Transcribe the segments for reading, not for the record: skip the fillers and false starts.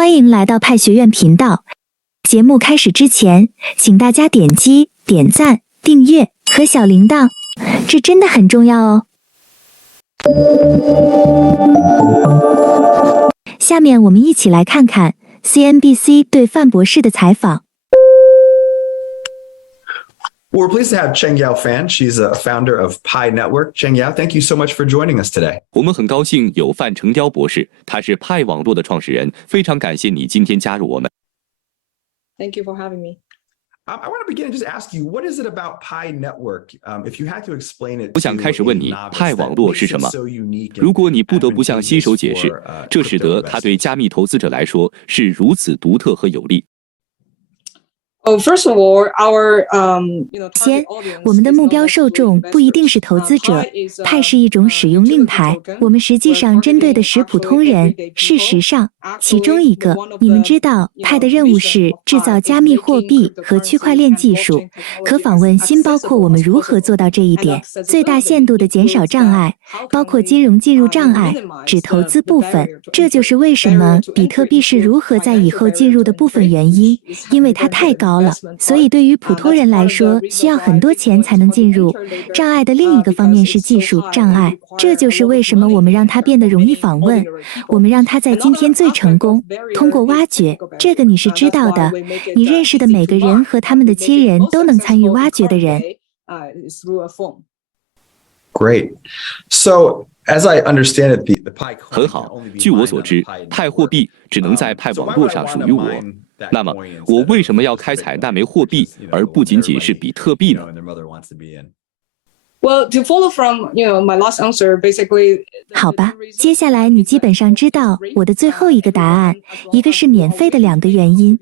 欢迎来到派学院频道。节目开始之前，请大家点击点赞、订阅和小铃铛，这真的很重要哦。下面我们一起来看看 CNBC 对范博士的采访。We're pleased to have Chengyao Fan. She's a founder of Pi Network. Chengyao, thank you so much for joining us today. 我们很高兴有范成雕博士，他是派网络的创始人，非常感谢你今天加入我们。Thank you for having me. I want to begin and just ask you, what is it about Pi Network? If you had to explain it, 我想开始问你，派网络是什么？如果你不得不向新手解释，这使得它对加密投资者来说是如此独特和有利。First of all, our 先，我们的目标受众不一定是投资者，派是一种使用令牌，我们实际上针对的是普通人。事实上，其中一个，你们知道，派的任务是制造加密货币和区块链技术。可访问新包括我们如何做到这一点，最大限度地减少障碍，包括金融进入障碍，只投资部分。这就是为什么比特币是如何在以后进入的部分原因，因为它太高了，所以对于普通人来说，需要很多钱才能进入。障碍的另一个方面是技术障碍，这就是为什么我们让它变得容易访问，我们让它在今天最成功。通过挖掘，这个你是知道的，你认识的每个人和他们的亲人都能参与挖掘的人。Great. So, as I understand it, the Pi 很好，据我所知，派货币只能在派网络上属于我。那么，我为什么要开采那枚货币，而不仅仅是比特币呢？Well, to follow from my last answer, basically. 好吧，接下来你基本上知道我的最后一个答案，一个是免费的两个原因。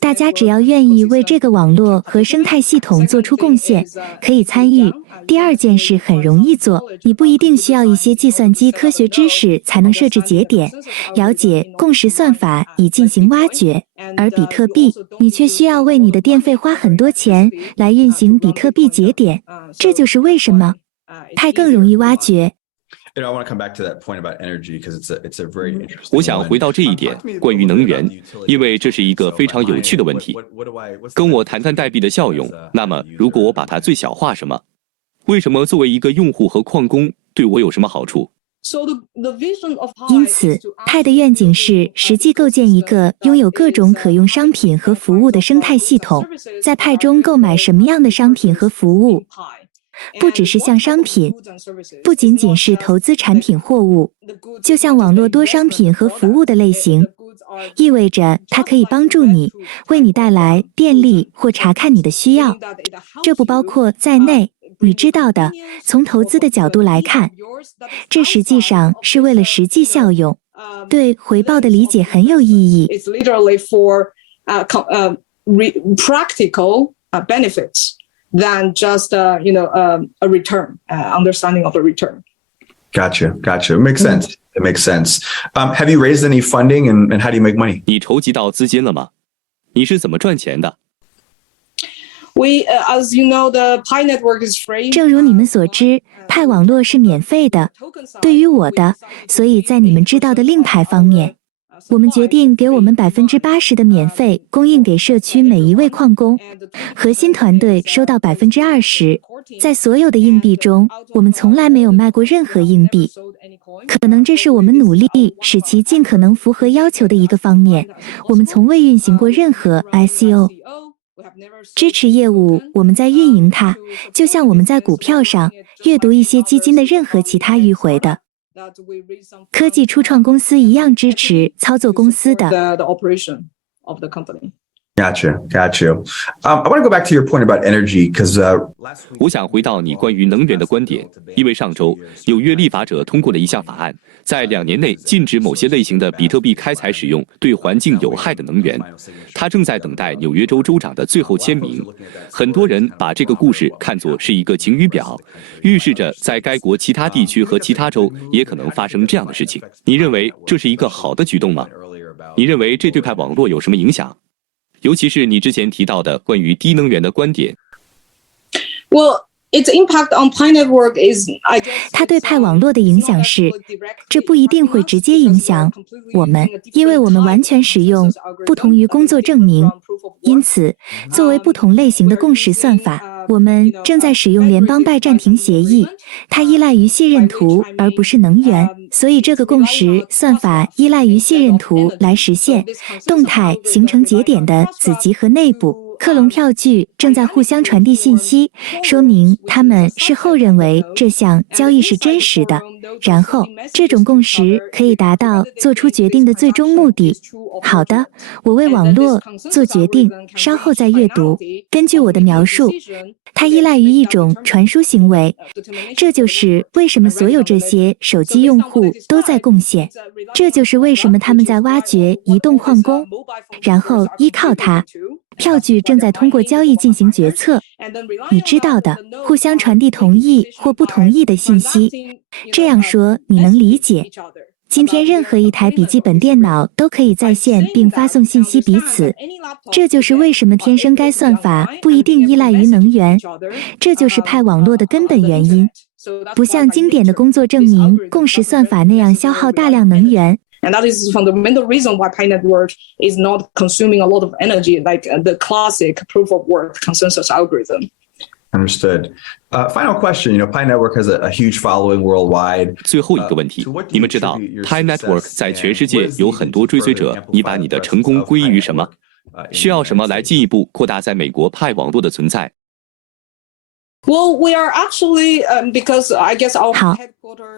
大家只要愿意为这个网络和生态系统做出贡献，可以参与。第二件事很容易做，你不一定需要一些计算机科学知识才能设置节点，了解共识算法以进行挖掘。而比特币，你却需要为你的电费花很多钱来运行比特币节点，这就是为什么派更容易挖掘。我想回到这一点，关于能源，因为这是一个非常有趣的问题。跟我谈谈代币的效用，那么如果我把它最小化什么？为什么作为一个用户和矿工对我有什么好处？因此，派的愿景是实际构建一个拥有各种可用商品和服务的生态系统。在派中购买什么样的商品和服务？不只是像商品，不仅仅是投资产品货物，就像网络多商品和服务的类型，意味着它可以帮助你，为你带来便利或查看你的需要。这不包括在内。你知道的，从投资的角度来看，这实际上是为了实际效用，对回报的理解很有意义。It's literally for practical benefits than just a return, understanding of a return. Gotcha. It makes sense. It makes sense. Have you raised any funding and how do you make money? 你筹集到资金了吗？你是怎么赚钱的？As you know, the Pi network is free. 正如你们所知，派网络是免费的。对于我的，所以在你们知道的令牌方面，我们决定给我们80%的免费供应给社区每一位矿工，核心团队收到20%。在所有的硬币中，我们从来没有卖过任何硬币。可能这是我们努力使其尽可能符合要求的一个方面。我们从未运行过任何 ICO。支持业务，我们在运营它，就像我们在股票上阅读一些基金的任何其他迂回的科技初创公司一样支持操作公司的。Gotcha. I want to go back to your point about energy, because 我想回到你关于能源的观点，因为上周纽约立法者通过了一项法案，在2年内禁止某些类型的比特币开采使用对环境有害的能源。他正在等待纽约州州长的最后签名。很多人把这个故事看作是一个晴雨表，预示着在该国其他地区和其他州也可能发生这样的事情。你认为这是一个好的举动吗？你认为这对派网络有什么影响？尤其是你之前提到的关于低能源的观点。Well, its impact on Pi Network is, I guess, 它对派网络的影响是，这不一定会直接影响我们，因为我们完全使用不同于工作证明。因此，作为不同类型的共识算法，我们正在使用联邦拜占庭协议，它依赖于信任图而不是能源，所以这个共识算法依赖于信任图来实现动态形成节点的子集合内部。克隆票据正在互相传递信息，说明他们事后认为这项交易是真实的。然后，这种共识可以达到做出决定的最终目的。好的，我为网络做决定，稍后再阅读。根据我的描述，它依赖于一种传输行为，这就是为什么所有这些手机用户都在贡献，这就是为什么他们在挖掘移动矿工，然后依靠它。票据正在通过交易进行决策，你知道的，互相传递同意或不同意的信息。这样说你能理解。今天任何一台笔记本电脑都可以在线并发送信息彼此，这就是为什么天生该算法不一定依赖于能源，这就是派网络的根本原因。不像经典的工作证明共识算法那样消耗大量能源。And that is the fundamental reason why Pi Network is not consuming a lot of energy like the classic proof of work consensus algorithm. Understood. Final question. Pi Network has a huge following worldwide. 最后一个问题，你们知道 Pi Network 在全世界有很多追随者，你把你的成功归因于什么？需要什么来进一步扩大在美国派网络的存在？ Well, we are actually because I guess our 好，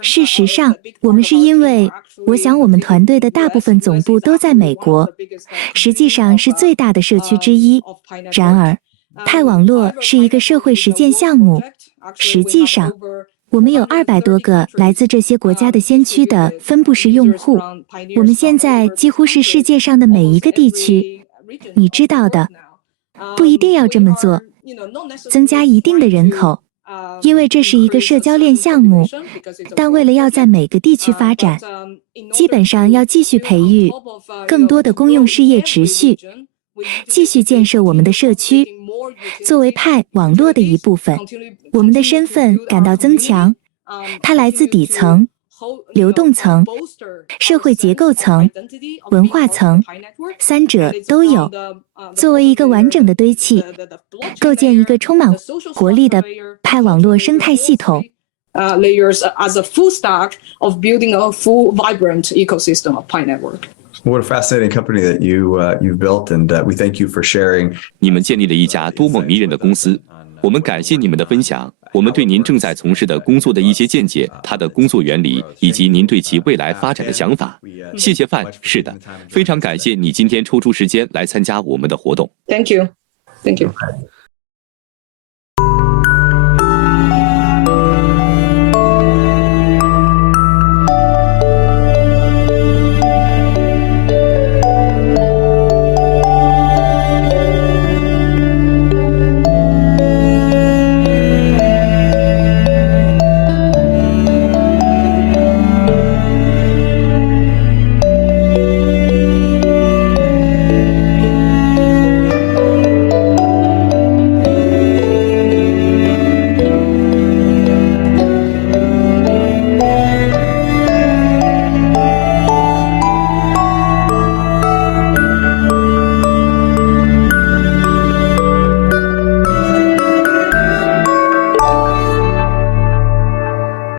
事实上，我们是因为我想我们团队的大部分总部都在美国，实际上是最大的社区之一。然而，派网络是一个社会实践项目。实际上，我们有200多个来自这些国家的先驱的分布式用户。我们现在几乎是世界上的每一个地区。你知道的，不一定要这么做。增加一定的人口，因为这是一个社交链项目，但为了要在每个地区发展，基本上要继续培育更多的公用事业，持续继续建设我们的社区。作为派网络的一部分，我们的身份感到增强，它来自底层、流动层、社会结构层、文化层，三者都有。作为一个完整的堆砌，构建一个充满活力的派网络生态系统。Layers as a full stack of building a full vibrant ecosystem of Pi Network. What a fascinating company that you've built, and we thank you for sharing. 你们建立了一家多么迷人的公司，我们感谢你们的分享。我们对您正在从事的工作的一些见解，它的工作原理，以及您对其未来发展的想法。谢谢范，是的，非常感谢你今天抽出时间来参加我们的活动。Thank you. Thank you.